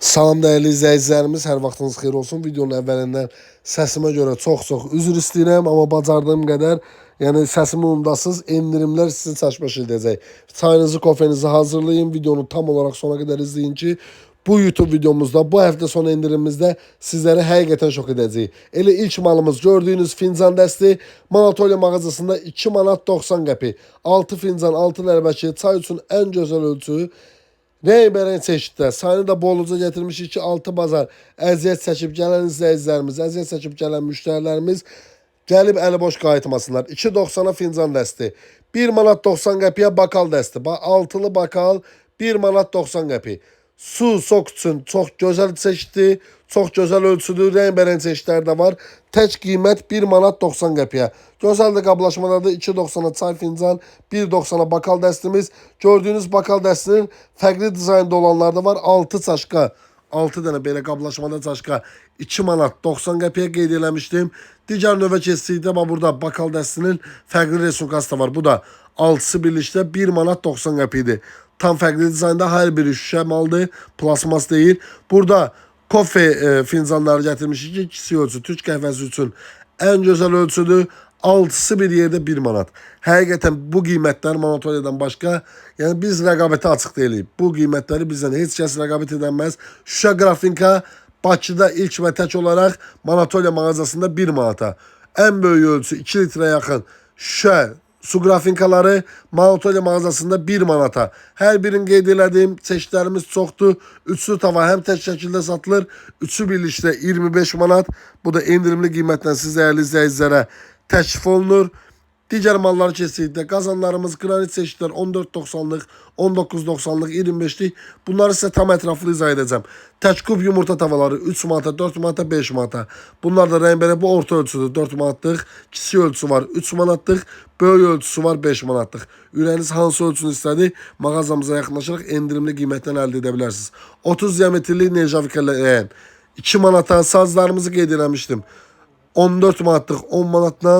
Salam dəyərli izləyicilərimiz, hər vaxtınız xeyir olsun. Videonun əvvəlindən səsimə görə çox üzr istəyirəm, amma bacardığım qədər, yəni səsimi unudasınız, endirimlər sizi çaşbaş edəcək. Çayınızı, kofenizi hazırlayın, videonu tam olaraq sona qədər izləyin ki, bu YouTube videomuzda, bu həftə sonu endirimimizdə sizləri həqiqətən şok edəcəyik. Elə ilk malımız gördüyünüz fincan dəsti Manatoliya mağazasında 2 manat 90 qəpik. 6 fincan, 6 nərbəki, çay üçün ən gözəl ölçü. Rəngbərəng çeşiddə, sayını da bolluca gətirmişik ki, 6 bazar əziyyət çəkib gələn izləyicilərimiz, əziyyət çəkib gələn müştərilərimiz gəlib əli boş qayıtmasınlar. 2.90-a fincan dəsti, 1 manat 90 qəpiyə bakal dəsti, 6'lı bakal 1 manat 90 qəpik. Su, sok üçün çox gözəl çeşiddir, çox gözəl ölçüdür, rəngbərəng çeşidlər də var. Tək qiymət 1 manat 90 qəpiyə. Gözəl də qablaşmada da 2.90-a çay fincan, 1.90-a bakal dəstimiz. Gördüyünüz bakal dəstinin fərqli dizaynda olanlar da var. 6 çaşqa, 6 dənə belə qablaşmada çaşqa 2 manat 90 qəpiyə qeyd eləmişdim. Digər növə keçdikdə burada bakal dəstinin fərqli resunkası da var. Bu da 6'sı birlikdə 1 manat 90 qəpikdir. Tam fərqli dizaynda hər biri şüşə maldır, plasmas deyil. Burada kofe fincanları gətirmişik ki, kiçik ölçü, türk qəhvəsi üçün ən gözəl ölçüdür. 6'sı bir yerdə 1 manat. Həqiqətən bu qiymətlər Manatoliyadan başqa, yəni biz rəqabətə açıq deyilik. Bu qiymətləri bizdən heç kəs rəqabət edəməz. Şüşə qrafinka Bakıda ilk və tək olaraq Manatoliya mağazasında 1 manata. Ən böyük ölçü 2 litrə yaxın şüşə su qrafinkaları Manatoliya mağazasında 1 manata. Hər birini qeyd elədiyim çeşidlərimiz çoxdur. Üçlü tava həm tək şəkildə satılır. Üçü birlikdə 25 manat. Bu da endirimli qiymətlə siz dəyərli izləyicilərə təklif olunur. Digər malları keçdikdə qazanlarımız qranit çeşidlər 14.90'lıq, 19.90'lıq, 25'lik. Bunları sizə tam ətraflı izah edəcəm. Tək kub yumurta tavaları 3 manata, 4 manata, 5 manata. Bunlar da rəngbərəng, bu orta ölçüdür, 4 manatlıq. Kiçik ölçüsü var, 3 manatlıq. Böyük ölçüsü var, 5 manatlıq. Ürəyiniz hansı ölçünü istədi, mağazamıza yaxınlaşaraq endirimli qiymətdən əldə edə bilərsiniz. 30 diametrli nerjavikalı 2 manata sazlarımızı qeyd eləmişdim. 14 manatlıq, 10 manatla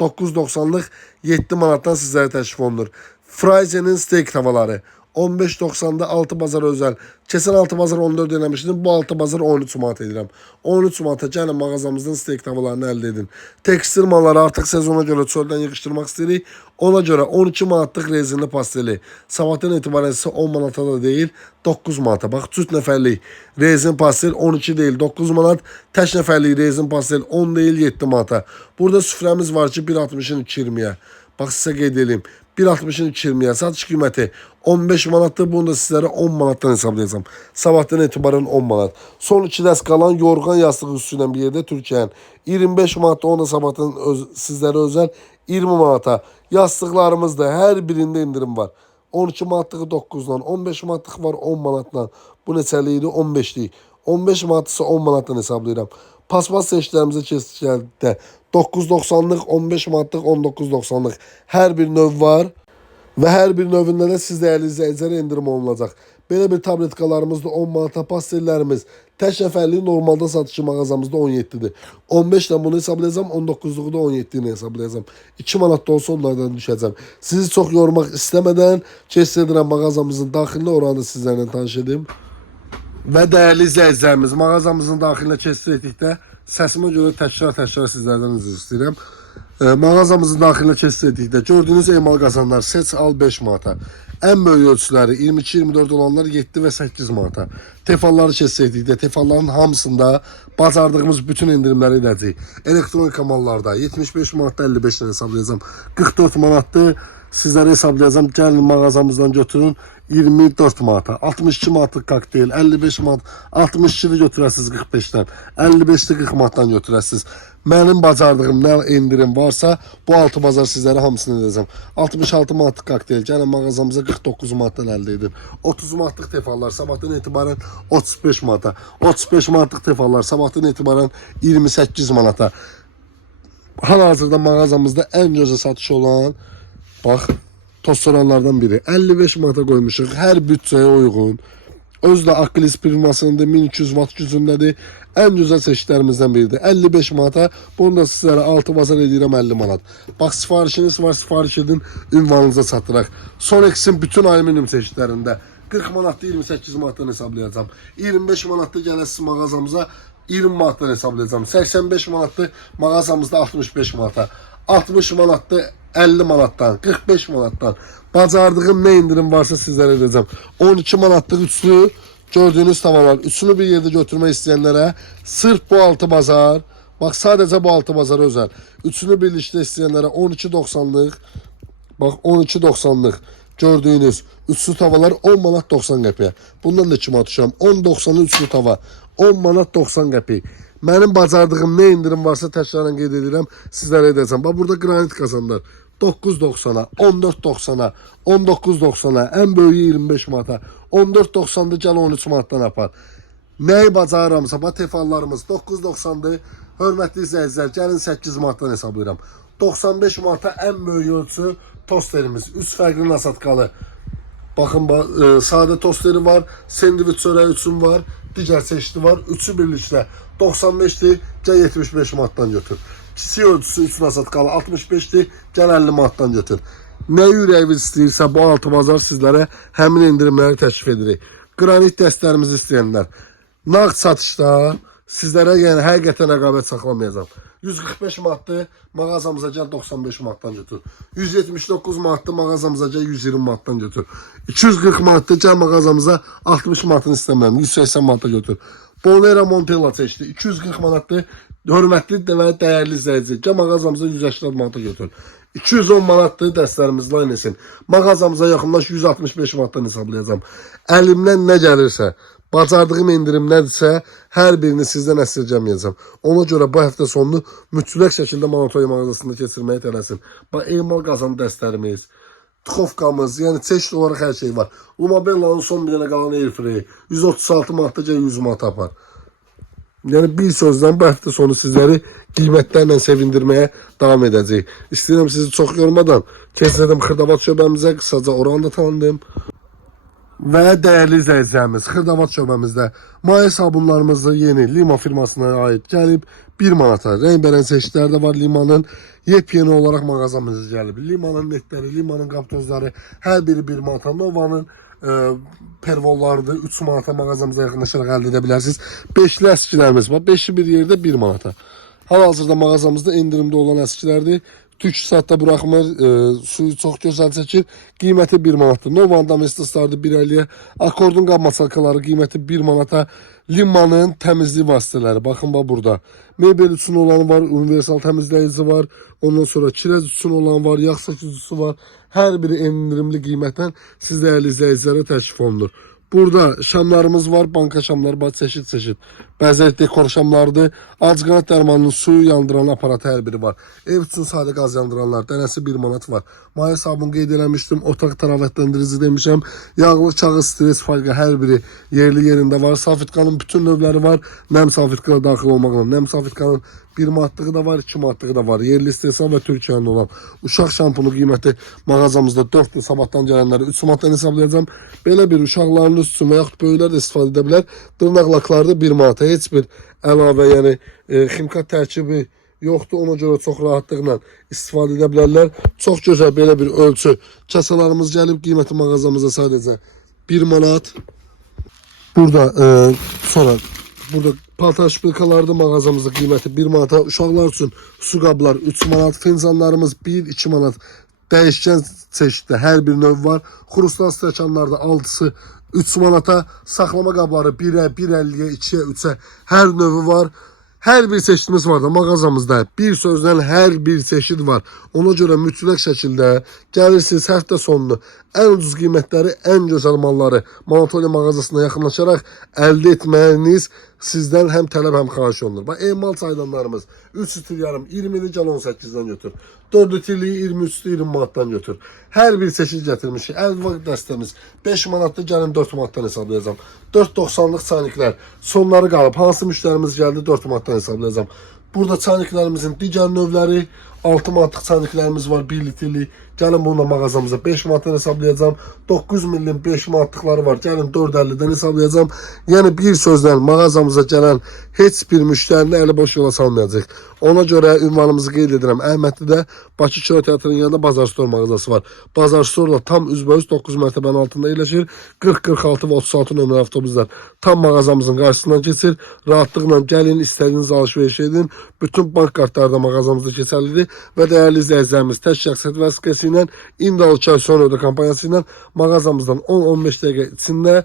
9.90'lıq 7 manatdan sizlərə təklif olunur. Fraize'nin steak tavaları 15.90'da 6 bazar özel. Keçən 6 bazar 14 eləmişdim. Bu 6 bazar 13 manat edirəm. 13 manata gəlin mağazamızdan steak tavalarını əldə edin. Tekstil malları artıq sezona görə çöldən yığışdırmaq istəyirik. Ona görə 12 manatlıq rezinli pasteli. Sabahdan etibarən isə 10 manata da deyil, 9 manata. Bax, cüt nəfərlik rezin pastel 12 deyil, 9 manat. Tək nəfərlik rezin pastel 10 deyil, 7 manata. Burada süfrəmiz var ki, 1.60'ın 2.20'yə. Bax, sizə qeyd edeyim. 1.60'ın 2.20'yə satış qiyməti 15 manatdır. Bunu da sizlərə 10 manatdan hesablayacağım. Sabahdan etibarən 10 manat. Son 2 dəst qalan yorğan yastığı üstü ilə bir yerdə Türkiyənin 25 manatda, onu da sabahdan sizlərə özəl 20 manata. Yastıqlarımızda hər birində indirim var. 12 manatlığı 9'dan, 15 manatlığı var 10 manatdan. Bu neçəliydi? 15'lik. 15 manatlısı 10 manatdan hesablayıram. Paspas seçkilərimizə keçdikdə 9.90'lıq, 15 manatlıq, 19.90'lıq hər bir növ var. Və hər bir növündə də siz dəyərli izləyicilərə endirim olunacaq. Belə bir tabletkalarımızda 10 manata, pastellərimiz tək nəfərlik normalda satışı mağazamızda 17'dir. 15 ilə bunu hesablayacağım, 19'luğu da 17'ni hesablayacağım. 2 manat da olsa onlardan düşəcəm. Sizi çox yormaq istəmədən keçid edirəm mağazamızın daxilinə, oranı sizlərlə tanış edim. Və dəyərli izləyicilərimiz, mağazamızın daxilinə keçid etdikdə səsimə görə təkrar sizlərdən üzr istəyirəm. Mağazamızın daxilinə keçid etdikdə gördüyünüz emal qazanlar seç al 5 manata. Ən böyük ölçüləri 22-24 olanlar 7 və 8 manata. Tefalları keçid etdikdə tefalların hamısında bacardığımız bütün endirimləri edəcəyik. Elektronika mallarda 75 manatda 55 lira hesablayacağım. 44 manatdır. Sizlərə hesablayacağım. Gəlin mağazamızdan götürün 24 manata. 62 manatlıq kokteyl 55 manat. 62'li götürəsiniz 45'dən. 55'li 40 manatdan götürəsiniz. Mənim bacardığım nə endirim varsa bu 6 bazar sizlərə hamısını edəcəm. 66 manatlıq kokteyl gəlin mağazamıza 49 manatdan əldə edin. 30 manatlıq tefallar sabahdan etibarən 35 manata. 35 manatlıq tefallar sabahdan etibarən 28 manata. Hal-hazırda mağazamızda ən gözəl satışı olan bax, tostoranlardan biri. 55 manata qoymuşuq. Hər bütçəyə uyğun. Özü də Aklis primasının da 1200 watt gücündədir. Ən gözəl çeşidlərimizdən biridir. 55 manata. Bunu da sizlərə 6 bazar edirəm 50 manat. Bax, sifarişiniz var, sifariş edin, ünvanınıza çatdıraq. Sonex'in bütün alüminium çeşidlərində 40 manatda 28 manatdan hesablayacağım. 25 manatda gələsiz mağazamıza 20 manatdan hesablayacağım. 85 manatda mağazamızda 65 manata. 60 manatda 50 manatdan, 45 manatdan. Bacardığım ne indirim varsa sizlere edeceğim. 12 manatlıq üçlü gördüğünüz tavalar. Üçünü bir yerde götürmek isteyenlere sırf bu altı bazar. Bak sadece bu altı bazara özel. Üçünü birlikte isteyenlere 12.90'lık. Bak 12.90'lık gördüğünüz üçlü tavalar 10 manat 90 qəpiyə. Bundan da kim atışam? 10.90'lı üçlü tava 10 manat 90 qəpiyə. Mənim bacardığım ne indirim varsa təkrarən qeyd edirəm, sizlərə edəcəm. Bax burada granit kazanlar 9.90'a, 14.90'a, 19.90'a, en böyüyü 25 manata, 14.90'da gəl 13 manatdan apar. Nəyi bacarıramsa, bax tefallarımız 9.90'dır. Hörmətli izləyicilər, gəlin 8 manatdan hesablayıram. 95 manata en böyük ölçü tosterimiz. 3 fərqli nasatkalı. Bakın sade tosteri var, sandviç çörəyi üçün var, digər çeşidi var. Üçü birlikdə 95'dir, gəl 75 manatdan götür. Kiçik ölçüsü 3 nasatkalı 65'dir, gəl 50 manatdan götür. Nə ürəyiniz istəyirsə bu altı bazar sizlərə həmin indirimləri təklif edirik. Qranit dəstlərimizi istəyənlər. Nağd satışda sizlərə yəni həqiqətən rəqabət saxlamayacağam. 145 manatlı mağazamıza gəl 95 manatdan götür. 179 manatlı mağazamıza gəl 120 manatdan götür. 240 manatlı gəl mağazamıza 60 manatını istəmirəm, 180 manata götür. Bonera Montella çeşdi 240 manatlı. Hörmətli və dəyərli izləyici, gəl mağazamıza 180 manata götür. 210 manatlı dərslərimiz laynesin. Mağazamıza yaxınlaş 165 manatdan hesablayacağım. Əlimdən nə gəlirsə, bacardığım indirim nədirsə, hər birini sizdən əsirgəməyəcəm. Ona görə bu həftə sonunu mütləq şəkildə Manatoya mağazasında keçirməyə tələsin. Bax, emal qazan dərslərimiz, tıxovkamız, yəni çeşid olaraq hər şey var. Lumabella'nın son bir dənə qalan airfree 136 manatda gəl 100 manata apar. Yəni bir sözlə bu həftə sonu sizləri qiymətlərlə sevindirməyə davam edəcək. İstəyirəm sizi çox yormadan keçirəm Xırdavat şöbəmizə, qısaca oranı da tanıdım. Və dəyərli izləyicilərimiz, Xırdavat şöbəmizdə maye sabunlarımızı yeni Lima firmasına ait gəlib 1 manata. Rəngbərəng çeşidləri də var Limanın. Yepyeni olaraq mağazamıza gəlib. Limanın netləri, Limanın qaptozları hər biri 1 manata. Nova'nın pervollardır. 3 manata mağazamıza yaxınlaşaraq əldə edə bilərsiniz. 5'li əskilərimiz var. 5'i bir yerdə 1 manata. Hal-hazırda mağazamızda endirimdə olan əskilərdir. Türk saatda buraxmır, suyu çox gözəl çəkir. Qiyməti 1 manatdır. Nova'nın domestoslardır 1.50'yə. Akordun qab masalkaları qiyməti 1 manata. Limanın təmizlik vasitələri. Baxın bax burada. Mebel üçün olan var, universal təmizləyici var. Ondan sonra kirəz üçün olan var, yağ sökücüsü var. Hər biri endirimli qiymətlə siz dəyərli izləyicilərə təklif olunur. Burada şamlarımız var, banka şamları var, çeşid. Bəzi dekor şamlardır. Acqanat dərmanının suyu yandıran aparatı hər biri var. Ev üçün sadə qaz yandıranlar, dənəsi 1 manat var. Maye sabun qeyd eləmişdim, otaq təravətlendirici demişəm. Yağlı kağız, stres fayqa hər biri yerli yerində var. Safitkanın bütün növləri var. Nəm safitkana daxil olmaqla, nəm safitkanın 1 manatlığı da var, 2 manatlığı da var. Yerli istehsal və Türkiyənin olan uşaq şampunu qiyməti mağazamızda 4'dür. Sabahdan gələnləri 3 manatdan hesablayacağım. Belə bir uşaqlarınız üçün və yaxud böyüklər də istifadə edə bilər. Dırnaq lakları 1 manata. Heç bir əlavə, yəni ximkat tərkibi yoxdur. Ona görə çox rahatlıqla istifadə edə bilərlər. Çox gözəl belə bir ölçü. Kasalarımız gəlib, qiyməti mağazamıza sadəcə 1 manat. Burada sonra burada paltar şpilkalarda mağazamızda qiyməti 1 manata. Uşaqlar üçün su qablar 3 manat. Fincanlarımız 1-2 manat. Dəyişkən çeşiddə hər bir növ var. Xrustal stəkanlarda 6'sı 3 manata. Saxlama qabları 1'ə, 1.50'yə, 2'yə, 3'ə hər növü var. Hər bir çeşidimiz var da mağazamızda. Bir sözlə hər bir çeşid var. Ona görə mütləq şəkildə gəlirsiniz həftə sonunu ən ucuz qiymətləri, ən gözəl malları Manatoya mağazasına yaxınlaşaraq əldə etməyiniz sizdən həm tələb, həm xahiş olunur. Bax, emal çaydanlarımız 3 litre yarım 20'li gəl 18'dən götür. 4 litreliyi 23'lü 20 manatdan götür. Hər bir çeşid gətirmişik. Əlva dəstəmiz 5 manatlı gəlin 4 manatdan hesablayacağım. 4.90'lıq çayniklər sonları qalıb. Hansı müştərimiz gəldi 4 manatdan hesablayacağım. Burada çayniklərimizin digər növləri 6 manatlıq çəniklərimiz var, 1 litrlik. Gəlin bununla mağazamıza 5 manatdan hesablayacağım. 9 millim 5 manatlıqları var. Gəlin 4.50-dən hesablayacağım. Yəni bir sözlə mağazamıza gələn heç bir müştərini əli boş yola salmayacaq. Ona görə ünvanımızı qeyd edirəm. Əhmədlidə Bakı Kino Teatrının yanında Bazar Store mağazası var. Bazar Store'la tam üzbəüz 9 mərtəbənin altında yerləşir. 40, 46 və 36 nömrəli avtobuslar tam mağazamızın qarşısından keçir. Rahatlıqla gəlin, istədiyiniz alış-veriş edin. Bütün bank kartları da mağazamızda keçərlidir. Və dəyərli izləyicilərimiz, tək şəxsiyyət vəsiqəsi ilə İndal Çay Son Ödə kampanyası ilə mağazamızdan 10-15 dəqiqə içində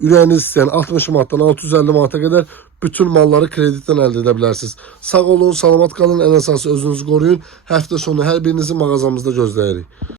ürəyiniz istəyən 60 manatdan 650 manata qədər bütün malları kreditdən əldə edə bilərsiniz. Sağ olun, salamat qalın, ən əsası özünüzü qoruyun. Həftə sonu hər birinizi mağazamızda gözləyirik.